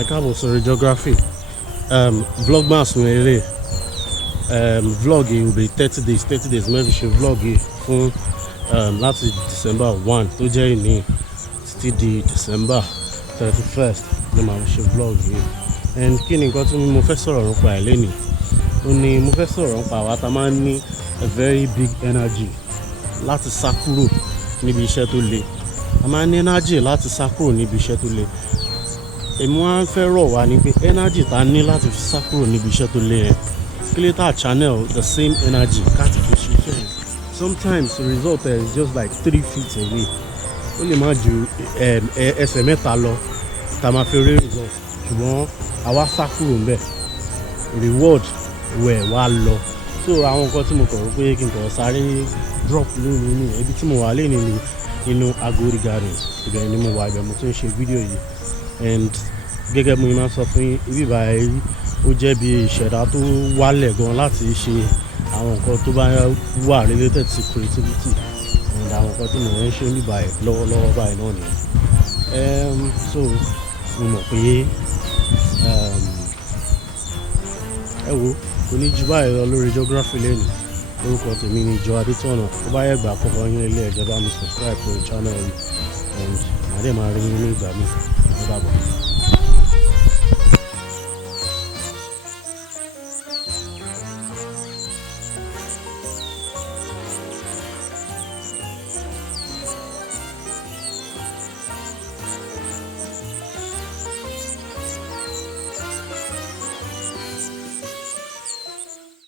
ẹ káàbọ̀ sórí geography. Vlogmas mi eré. Vlog yìí will be 30 days mo fi ṣe vlog yìí fún láti December 1 tó jẹ́ ìní títí di December 31st ni màá fi ṣe vlog yìí. And kí ni nǹkan tí mo fẹ́ sọ̀rọ̀ nípa ẹ̀ lénìí? Ó ní mo fẹ́ sọ̀rọ̀ nípa àwa tá máa ń ní a very big energy láti sá kúrò níbi iṣẹ́ tó le. A máa ń ní energy láti sá kúrò níbi iṣẹ́ tó le. Èmi wá fẹ́ rọ̀ wá ní pé energy tá ní láti fi sá kúrò níbi iṣẹ́ tó le yẹn, kí lè tá channel the same energy káti fi ṣiṣẹ́ yẹn. Sometimes the result is just like 3 feet away. Ó lè má ju ẹsẹ̀ mẹ́ta lọ tá máa fi rí result, ṣùgbọ́n àwa sá kúrò ń bẹ̀, reward wẹ̀ wá lọ. So àwọn nǹkan tí mo kọ̀ wí pé kí n kọ̀ sáré drop lónìí ní ibi tí mo wà lénìí ní inú Agodi Gardens. Ibẹ̀ ni mo wà, ibẹ̀ mo tún ṣe fídíò yìí. And gẹ́gẹ́ bí mo máa sọ fún yín, ibi báyìí ó jẹ́ bí ìṣẹ̀dá tó wálẹ̀ gan láti ṣe àwọn nǹkan tó bá wà related to creativity. And àwọn nǹkan tí mo ń ṣe ní báyìí lọ́wọ́lọ́wọ́ báyìí náà nìyẹn. So mo mọ̀ pé ẹ wo kò ní ju báyìí lọ lórí geography lẹ́nu. Orúkọ tèmi ni Joe Adétọ̀nà. Ó bá yẹ gbà àkọ́kọ́ yín ilé ẹ̀jẹ̀ bá mi subscribe to the channel yìí, and màá dẹ̀ máa rí yín ní ìgbà míì. Ó dàbọ̀.